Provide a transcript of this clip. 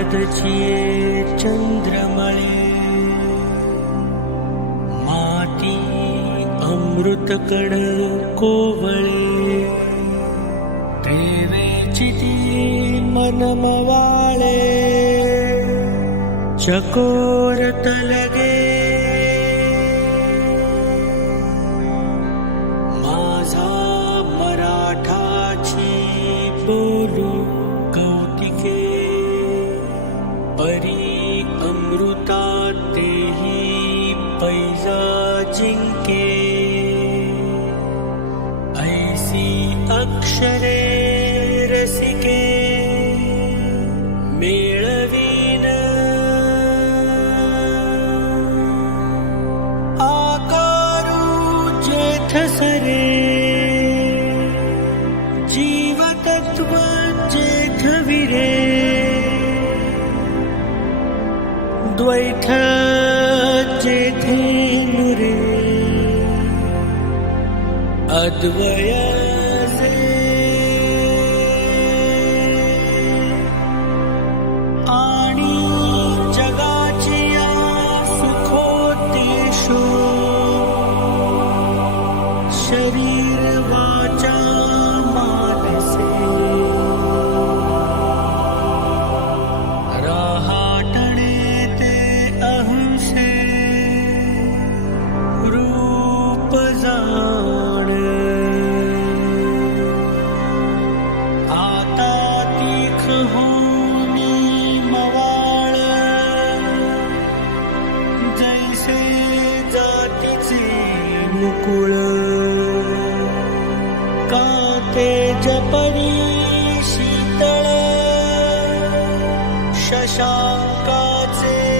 नाचिये चंद्रमळे माती अमृतकण कोवळे देवेची ती मनमवाळे चकोरत लगे अमृता तेही पैजा जिंके ऐसी अक्षरे मेळवीन। आकारू जेथ अद्वैठाचे थे अद्वया तेजपरीशीता शशाङ्का च